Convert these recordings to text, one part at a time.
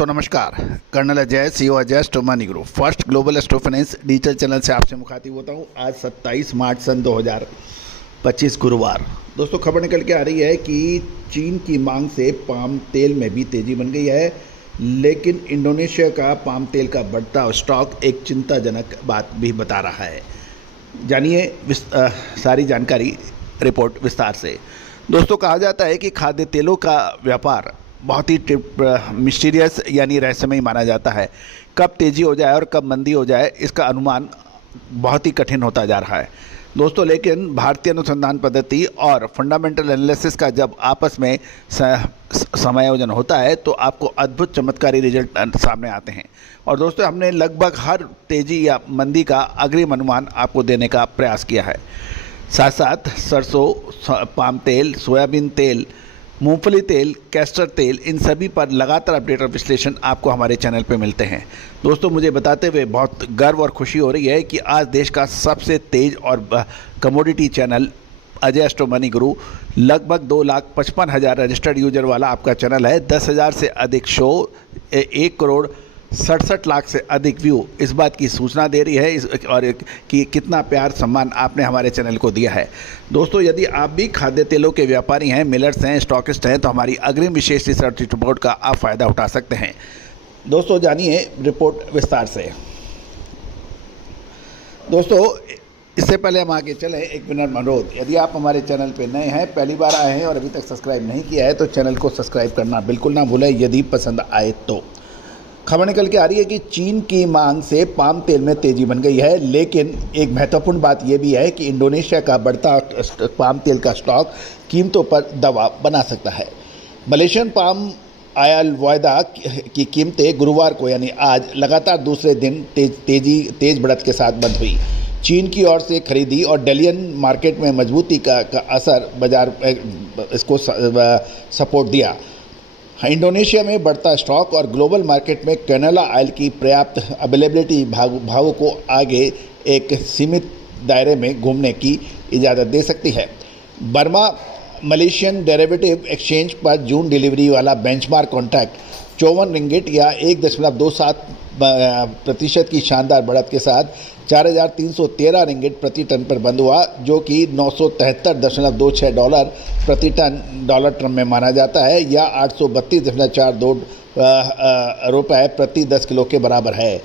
दोस्तों नमस्कार। Colonel Ajay, CEO Ajay स्टो money group first global स्टो finance digital channel से आपसे मुखातिब होता हूं। आज 27 मार्च सन 2025 गुरुवार। दोस्तों खबर निकल के आ रही है कि चीन की मांग से पाम तेल में भी तेजी बन गई है, लेकिन इंडोनेशिया का पाम तेल का बढ़ता स्टॉक एक चिंताजनक बात भी बता रहा है। जानिए सारी जानकारी रिपोर्ट विस्तार से। दोस्तों कहा जाता है कि खाद्य तेलों का व्यापार बहुत ही मिस्टीरियस यानी रहस्यमय माना जाता है। कब तेज़ी हो जाए और कब मंदी हो जाए इसका अनुमान बहुत ही कठिन होता जा रहा है दोस्तों। लेकिन भारतीय अनुसंधान पद्धति और फंडामेंटल एनालिसिस का जब आपस में समायोजन होता है तो आपको अद्भुत चमत्कारी रिजल्ट सामने आते हैं। और दोस्तों हमने लगभग हर तेज़ी या मंदी का अग्रिम अनुमान आपको देने का प्रयास किया है। साथ साथ सरसों, पाम तेल, सोयाबीन तेल, मूंगफली तेल, कैस्टर तेल, इन सभी पर लगातार अपडेट और विश्लेषण आपको हमारे चैनल पे मिलते हैं। दोस्तों मुझे बताते हुए बहुत गर्व और खुशी हो रही है कि आज देश का सबसे तेज और कमोडिटी चैनल अजय स्टो मनी गुरु लगभग 2,55,000 रजिस्टर्ड यूजर वाला आपका चैनल है। 10,000 से अधिक शो, 1,67,00,000 से अधिक व्यू इस बात की सूचना दे रही है और कि कितना प्यार सम्मान आपने हमारे चैनल को दिया है। दोस्तों यदि आप भी खाद्य तेलों के व्यापारी हैं, मिलर्स हैं, स्टॉकिस्ट हैं तो हमारी अग्रिम विशेष रिसर्च रिपोर्ट का आप फ़ायदा उठा सकते हैं। दोस्तों जानिए रिपोर्ट विस्तार से। दोस्तों इससे पहले हम आगे चलें, एक मिनट अनुरोध। यदि आप हमारे चैनल पर नए हैं, पहली बार आए हैं और अभी तक सब्सक्राइब नहीं किया है तो चैनल को सब्सक्राइब करना बिल्कुल ना भूलें यदि पसंद आए तो। खबर निकल के आ रही है कि चीन की मांग से पाम तेल में तेजी बन गई है, लेकिन एक महत्वपूर्ण बात यह भी है कि इंडोनेशिया का बढ़ता पाम तेल का स्टॉक कीमतों पर दबाव बना सकता है। मलेशियन पाम ऑयल वायदा की कीमतें गुरुवार को यानी आज लगातार दूसरे दिन तेज बढ़त के साथ बंद हुई। चीन की ओर से खरीदी और डलियन मार्केट में मजबूती का असर बाजार इसको सपोर्ट दिया। इंडोनेशिया में बढ़ता स्टॉक और ग्लोबल मार्केट में कैनोला ऑयल की पर्याप्त अवेलेबिलिटी भावों को आगे एक सीमित दायरे में घूमने की इजाज़त दे सकती है। बर्मा मलेशियन डेरिवेटिव एक्सचेंज पर जून डिलीवरी वाला बेंचमार्क कॉन्ट्रैक्ट 54 रिंगिट या 1.27% की शानदार बढ़त के साथ 4,313 रिंगिट प्रति टन पर बंद हुआ, जो कि $973.26 प्रति टन डॉलर टर्म में माना जाता है या 832.42 रुपये प्रति 10 किलो के बराबर है।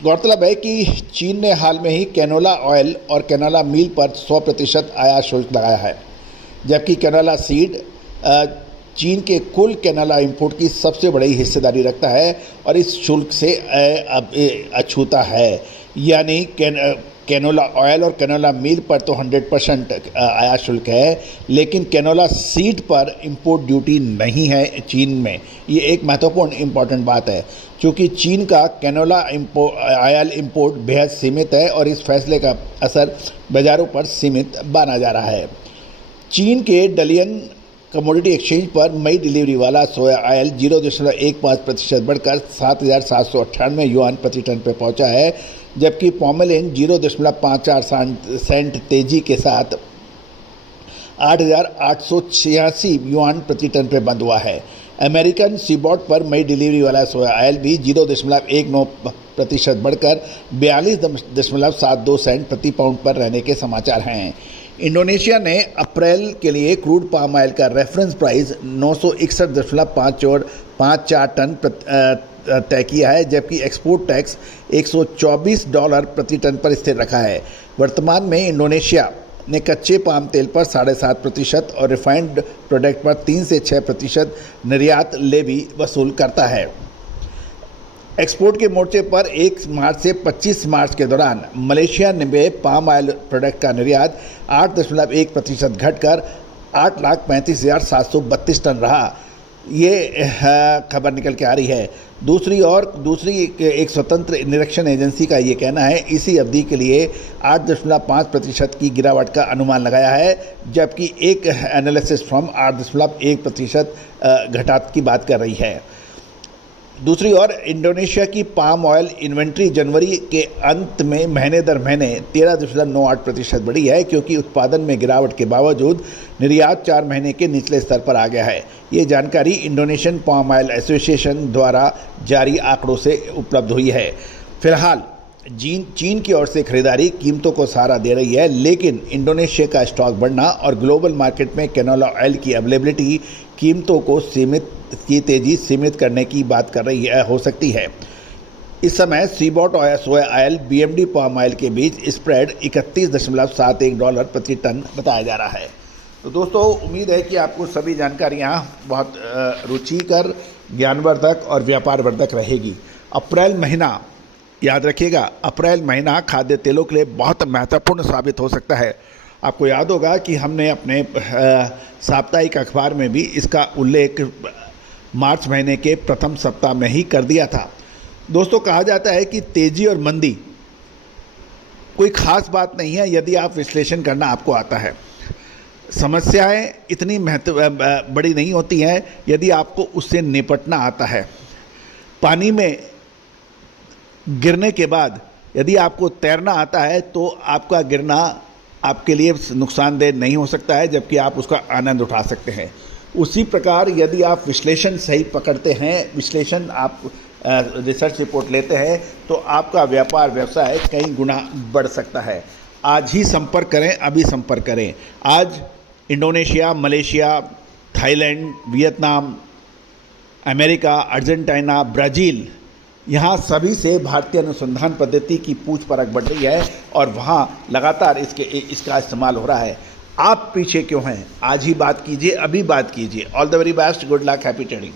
गौरतलब है कि चीन ने हाल में ही कैनोला ऑयल और कैनोला मील पर 100% आयात शुल्क लगाया है, जबकि कैनोला सीड चीन के कुल कैनोला इंपोर्ट की सबसे बड़ी हिस्सेदारी रखता है और इस शुल्क से अछूता है। यानी कैनोला ऑयल और कैनोला मील पर तो 100% आयात शुल्क है, लेकिन कैनोला सीड पर इंपोर्ट ड्यूटी नहीं है चीन में। ये एक महत्वपूर्ण इम्पॉर्टेंट बात है, क्योंकि चीन का कैनोला ऑयल इंपोर्ट बेहद सीमित है और इस फैसले का असर बाज़ारों पर सीमित माना जा रहा है। चीन के डलियन कमोडिटी एक्सचेंज पर मई डिलीवरी वाला सोया ऑयल 0.15% बढ़कर 7,798 युआन प्रति टन पर पहुंचा है, जबकि पॉमेलिन 0.54 सेंट तेजी के साथ 8,886 युआन प्रति टन पर बंद हुआ है। अमेरिकन सीबॉट पर मई डिलीवरी वाला सोया ऑयल भी 0.19% बढ़कर 42.72 सेंट प्रति पाउंड पर रहने के समाचार हैं। इंडोनेशिया ने अप्रैल के लिए क्रूड पाम ऑयल का रेफरेंस प्राइस 961.54 टन तय किया है, जबकि एक्सपोर्ट टैक्स $124 प्रति टन पर स्थिर रखा है। वर्तमान में इंडोनेशिया ने कच्चे पाम तेल पर 7.5% और रिफाइंड प्रोडक्ट पर 3 से 6% निर्यात लेवी वसूल करता है। एक्सपोर्ट के मोर्चे पर 1 मार्च से 25 मार्च के दौरान मलेशिया ने पाम ऑयल प्रोडक्ट का निर्यात 8.1% घटकर 8,35,732 टन रहा। ये खबर निकल के आ रही है। दूसरी एक स्वतंत्र निरीक्षण एजेंसी का ये कहना है इसी अवधि के लिए 8.5% की गिरावट का अनुमान लगाया है, जबकि एक एनालिसिस फर्म 8.1% घटात की बात कर रही है। दूसरी ओर इंडोनेशिया की पाम ऑयल इन्वेंट्री जनवरी के अंत में महीने दर महीने 13.98% बढ़ी है, क्योंकि उत्पादन में गिरावट के बावजूद निर्यात 4 महीने के निचले स्तर पर आ गया है। ये जानकारी इंडोनेशियन पाम ऑयल एसोसिएशन द्वारा जारी आंकड़ों से उपलब्ध हुई है। फिलहाल चीन की ओर से खरीदारी कीमतों को सहारा दे रही है, लेकिन इंडोनेशिया का स्टॉक बढ़ना और ग्लोबल मार्केट में कैनोला ऑयल की अवेलेबिलिटी कीमतों को तेजी सीमित करने की बात कर रही है, हो सकती है। इस समय CBOT soya oil BMD palm oil के बीच स्प्रेड $31.71 प्रति टन बताया जा रहा है। तो दोस्तों, उम्मीद है कि आपको सभी जानकारियाँ बहुत रुचिकर, ज्ञानवर्धक और व्यापारवर्धक रहेगी। अप्रैल महीना याद रखिएगा, अप्रैल महीना खाद्य तेलों के लिए बहुत महत्वपूर्ण साबित हो सकता है। आपको याद होगा कि हमने अपने साप्ताहिक अखबार में भी इसका उल्लेख मार्च महीने के प्रथम सप्ताह में ही कर दिया था। दोस्तों, कहा जाता है कि तेजी और मंदी कोई खास बात नहीं है यदि आप विश्लेषण करना आपको आता है। समस्याएं इतनी बड़ी नहीं होती हैं यदि आपको उससे निपटना आता है। पानी में गिरने के बाद यदि आपको तैरना आता है तो आपका गिरना आपके लिए नुकसानदेह नहीं हो सकता है, जबकि आप उसका आनंद उठा सकते हैं। उसी प्रकार यदि आप विश्लेषण सही पकड़ते हैं, विश्लेषण आप रिसर्च रिपोर्ट लेते हैं, तो आपका व्यापार व्यवसाय कई गुना बढ़ सकता है। आज ही संपर्क करें, अभी संपर्क करें। आज Indonesia, Malaysia, Thailand, Vietnam, America, Argentina, Brazil, यहाँ सभी से भारतीय अनुसंधान पद्धति की पूछ परख बढ़ रही है और वहाँ लगातार इसका इस्तेमाल हो रहा है। आप पीछे क्यों हैं? आज ही बात कीजिए, अभी बात कीजिए। All the very best, good luck, happy trading.